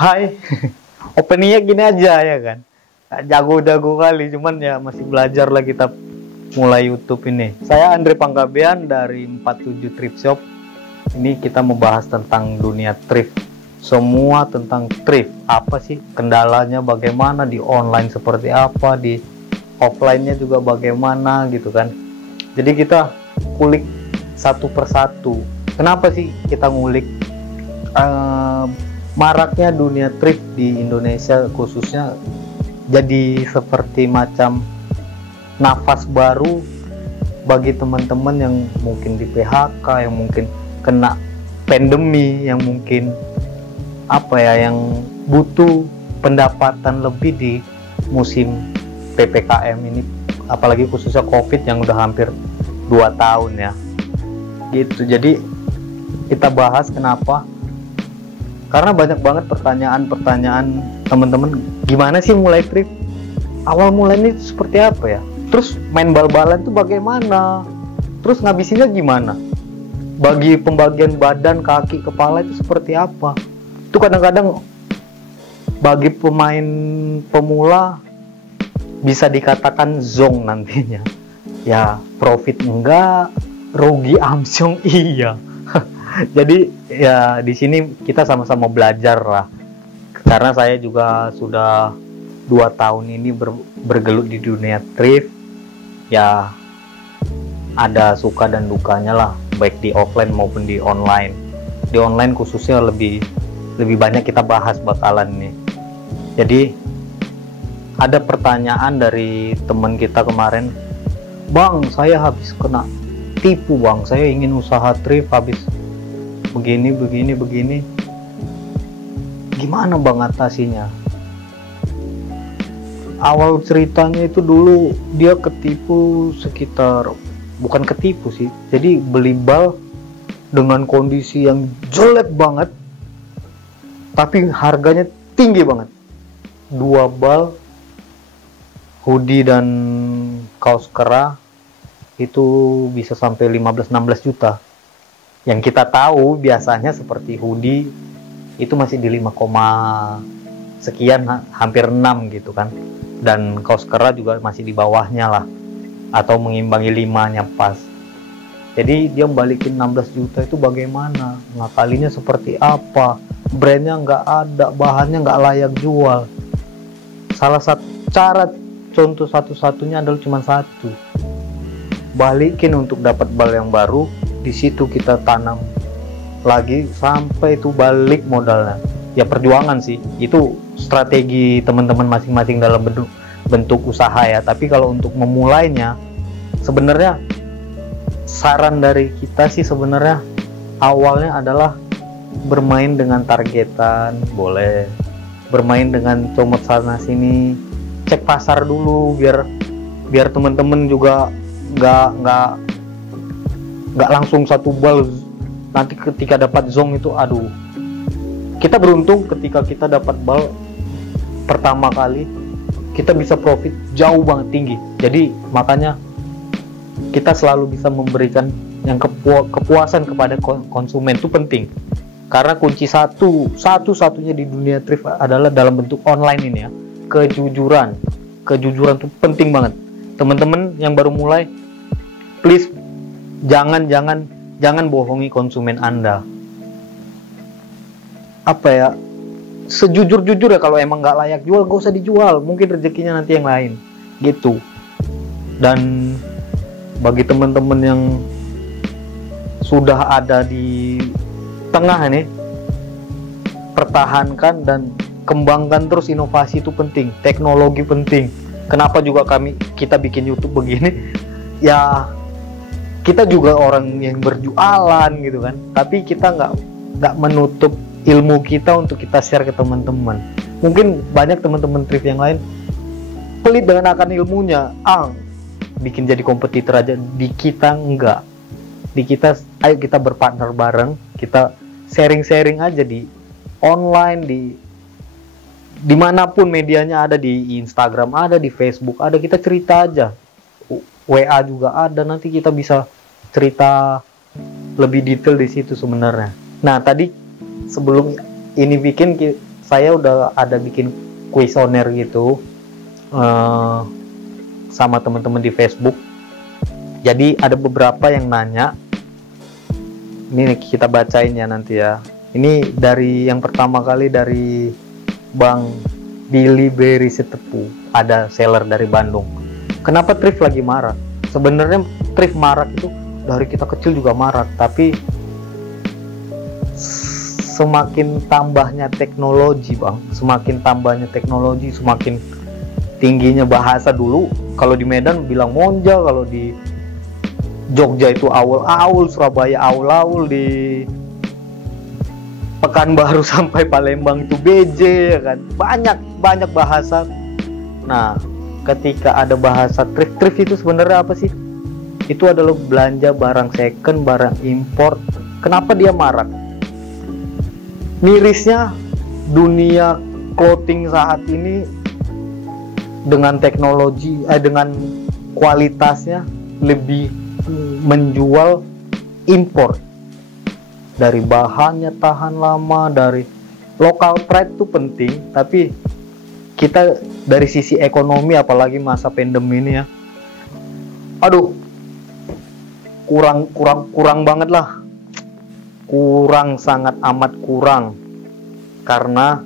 Hai, openingnya gini aja ya kan. Nggak jago-jago kali, cuman ya masih belajar lah kita mulai YouTube ini. Saya Andre Panggabean dari 47 Thrift Shop. Ini kita membahas tentang dunia thrift. Semua tentang thrift. Apa sih kendalanya, bagaimana di online seperti apa, di offline-nya juga bagaimana gitu kan. Jadi kita kulik satu persatu. Kenapa sih kita ngulik maraknya dunia thrift di Indonesia khususnya, jadi seperti macam nafas baru bagi teman-teman yang mungkin di PHK, yang mungkin kena pandemi, yang mungkin yang butuh pendapatan lebih di musim PPKM ini, apalagi khususnya COVID yang udah hampir 2 tahun ya gitu. Jadi kita bahas kenapa, karena banyak banget pertanyaan teman-teman, gimana sih mulai thrift, awal mulainya itu seperti apa ya, terus main bal-balan itu bagaimana, terus ngabisinnya gimana, bagi pembagian badan, kaki, kepala itu seperti apa. Itu kadang-kadang bagi pemain pemula bisa dikatakan zong nantinya ya, profit enggak, rugi amsyong iya. Jadi ya di sini kita sama-sama belajar lah, karena saya juga sudah 2 tahun ini bergelut di dunia thrift ya, ada suka dan dukanya lah, baik di offline maupun di online. Di online khususnya lebih banyak kita bahas bakalan nih. Jadi ada pertanyaan dari teman kita kemarin, "Bang, saya habis kena tipu bang, saya ingin usaha thrift habis begini, gimana bang atasinya?" Awal ceritanya itu dulu dia ketipu sekitar, bukan ketipu sih, jadi beli bal dengan kondisi yang jelek banget, tapi harganya tinggi banget. 2 bal hoodie dan kaos kera itu bisa sampai 15-16 juta. Yang kita tahu biasanya seperti hoodie itu masih di 5, sekian, hampir 6 gitu kan, dan kaos kera juga masih di bawahnya lah, atau mengimbangi 5-nya pas. Jadi dia balikin 16 juta itu bagaimana, ngakalinya seperti apa, brandnya nggak ada, bahannya nggak layak jual. Salah satu cara, contoh satu-satunya adalah cuma satu, balikin untuk dapat bal yang baru. Di situ kita tanam lagi sampai itu balik modalnya. Ya perjuangan sih, itu strategi teman-teman masing-masing dalam bentuk usaha ya. Tapi kalau untuk memulainya, sebenarnya saran dari kita sih sebenarnya awalnya adalah bermain dengan targetan, boleh bermain dengan comot sana sini, cek pasar dulu biar teman-teman juga nggak langsung satu bal, nanti ketika dapat zong itu aduh. Kita beruntung ketika kita dapat bal pertama kali kita bisa profit jauh banget tinggi. Jadi makanya kita selalu bisa memberikan yang kepuasan kepada konsumen, itu penting. Karena kunci satu-satunya di dunia thrift adalah dalam bentuk online ini ya, kejujuran itu penting banget. Teman-teman yang baru mulai, please jangan bohongi konsumen Anda. Sejujur-jujur ya, kalau emang nggak layak jual gak usah dijual, mungkin rezekinya nanti yang lain gitu. Dan bagi teman-teman yang sudah ada di tengah nih, pertahankan dan kembangkan terus. Inovasi itu penting, teknologi penting. Kenapa juga kita bikin YouTube begini ya, kita juga orang yang berjualan gitu kan, tapi kita nggak menutup ilmu kita untuk kita share ke teman-teman. Mungkin banyak teman-teman thrift yang lain pelit dengan akan ilmunya, bikin jadi kompetitor aja. Di kita enggak, di kita ayo kita berpartner bareng, kita sharing aja di online, dimanapun medianya ada, di Instagram ada, di Facebook ada, kita cerita aja. WA juga ada, nanti kita bisa cerita lebih detail di situ sebenarnya. Nah tadi sebelum ini bikin, saya udah ada bikin kuesioner gitu sama teman-teman di Facebook. Jadi ada beberapa yang nanya, ini kita bacain ya nanti ya. Ini dari yang pertama kali dari Bang Billy Berry Setepu, ada seller dari Bandung. Kenapa thrift lagi marak? Sebenarnya thrift marak itu dari kita kecil juga marak, tapi semakin tambahnya teknologi, Bang, semakin tambahnya teknologi, semakin tingginya bahasa. Dulu kalau di Medan bilang monja, kalau di Jogja itu aul-aul, Surabaya aul-aul, di Pekanbaru sampai Palembang itu BJ, ya kan, banyak bahasa. Nah, ketika ada bahasa thrift itu sebenarnya apa sih? Itu adalah belanja barang second, barang import. Kenapa dia marak? Mirisnya dunia clothing saat ini dengan teknologi, dengan kualitasnya lebih menjual impor. Dari bahannya tahan lama, dari local pride itu penting, tapi kita dari sisi ekonomi, apalagi masa pandemi ini ya, aduh, kurang banget lah. Kurang, sangat amat kurang, karena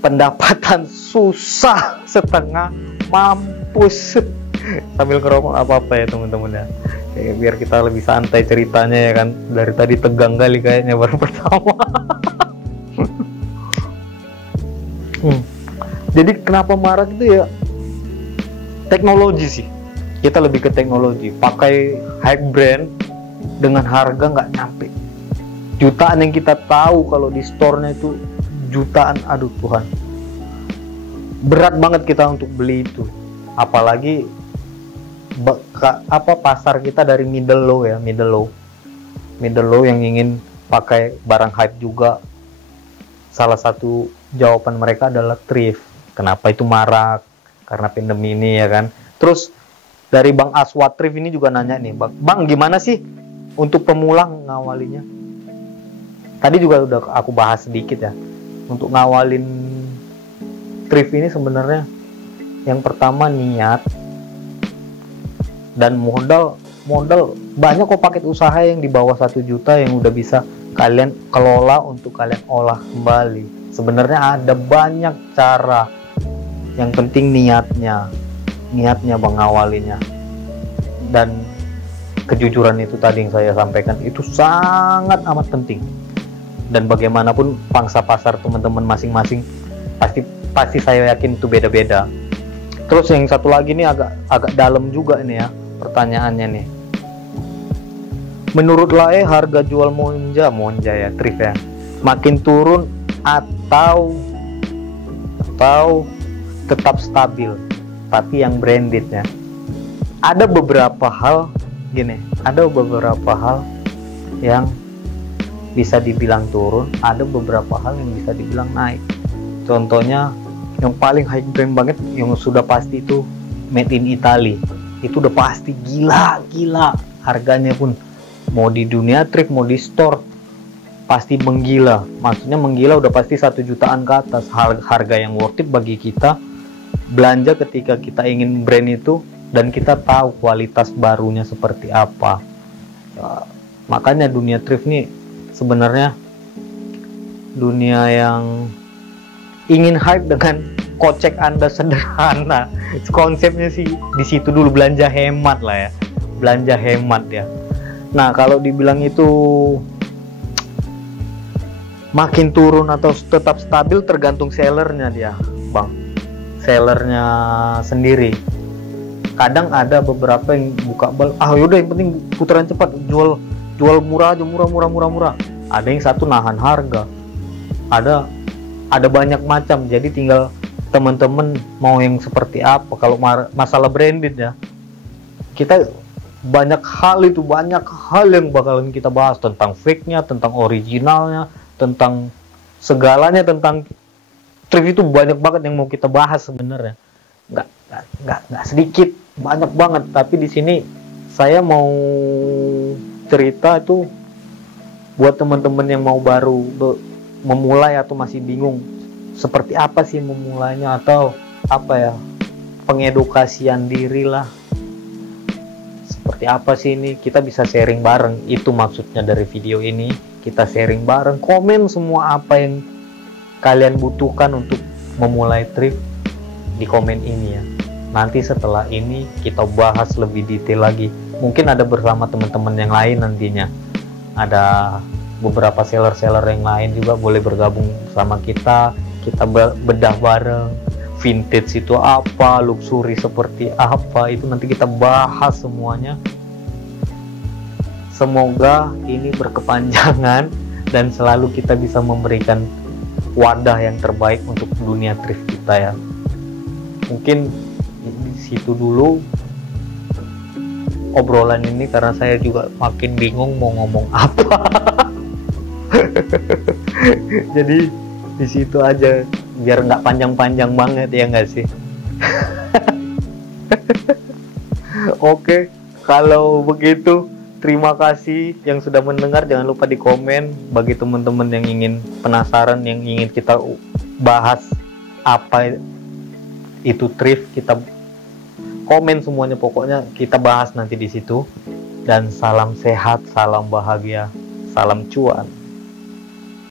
pendapatan susah setengah mampus. Sambil ngerokok apa ya teman-teman ya, biar kita lebih santai ceritanya ya kan. Dari tadi tegang kali kayaknya baru pertama. Jadi kenapa marak itu ya, teknologi sih. Kita lebih ke teknologi, pakai high brand dengan harga nggak nyampe jutaan yang kita tahu. Kalau di store-nya itu jutaan, aduh Tuhan, berat banget kita untuk beli itu. Apalagi pasar kita dari middle low yang ingin pakai barang hype juga. Salah satu jawaban mereka adalah thrift. Kenapa itu marak? Karena pandemi ini ya kan. Terus dari Bang Aswat Thrift ini juga nanya nih, Bang gimana sih untuk pemula ngawalinya? Tadi juga udah aku bahas sedikit ya. Untuk ngawalin thrift ini sebenarnya yang pertama niat dan modal. Banyak kok paket usaha yang di bawah 1 juta yang udah bisa kalian kelola untuk kalian olah kembali. Sebenarnya ada banyak cara. Yang penting niatnya Bang ngawalinya. Dan kejujuran itu tadi yang saya sampaikan itu sangat amat penting. Dan bagaimanapun pangsa pasar teman-teman masing-masing pasti saya yakin itu beda-beda. Terus yang satu lagi nih agak dalam juga ini ya pertanyaannya nih. Menurut Lae harga jual monja ya thrift ya makin turun atau tetap stabil tapi yang brandednya? Ada beberapa hal yang bisa dibilang turun, ada beberapa hal yang bisa dibilang naik. Contohnya yang paling high brand banget yang sudah pasti itu made in Italy. Itu udah pasti gila harganya pun, mau di dunia thrift mau di store pasti menggila. Maksudnya menggila udah pasti 1 jutaan ke atas. Harga yang worth it bagi kita belanja ketika kita ingin brand itu dan kita tahu kualitas barunya seperti apa. Makanya dunia thrift nih sebenarnya dunia yang ingin hype dengan kocek Anda sederhana. Konsepnya sih di situ dulu, belanja hemat lah ya. Belanja hemat ya. Nah, kalau dibilang itu makin turun atau tetap stabil tergantung sellernya dia, Bang. Sellernya sendiri. Kadang ada beberapa yang buka yaudah yang penting putaran cepat, jual murah aja, murah. Ada yang satu nahan harga. Ada banyak macam. Jadi tinggal teman-teman mau yang seperti apa. Kalau masalah branded ya, kita banyak hal yang bakalan kita bahas, tentang fake-nya, tentang originalnya, tentang segalanya. Tentang thrift itu banyak banget yang mau kita bahas sebenarnya. Nggak sedikit, banyak banget. Tapi di sini saya mau cerita itu buat teman-teman yang mau baru memulai atau masih bingung seperti apa sih memulainya, atau apa ya, pengedukasian diri lah, seperti apa sih ini, kita bisa sharing bareng. Itu maksudnya dari video ini, kita sharing bareng. Komen semua apa yang kalian butuhkan untuk memulai thrift di komen ini ya. Nanti setelah ini kita bahas lebih detail lagi, mungkin ada bersama teman-teman yang lain nantinya, ada beberapa seller-seller yang lain juga boleh bergabung sama kita bedah bareng. Vintage itu apa, luxury seperti apa, itu nanti kita bahas semuanya. Semoga ini berkepanjangan dan selalu kita bisa memberikan wadah yang terbaik untuk dunia thrift kita ya. Mungkin di situ dulu obrolan ini, karena saya juga makin bingung mau ngomong apa. Jadi di situ aja biar nggak panjang-panjang banget, ya nggak sih? Oke, kalau begitu terima kasih yang sudah mendengar. Jangan lupa di komen bagi teman-teman yang ingin penasaran, yang ingin kita bahas apa itu thrift, kita komen semuanya, pokoknya kita bahas nanti di situ. Dan salam sehat, salam bahagia, salam cuan.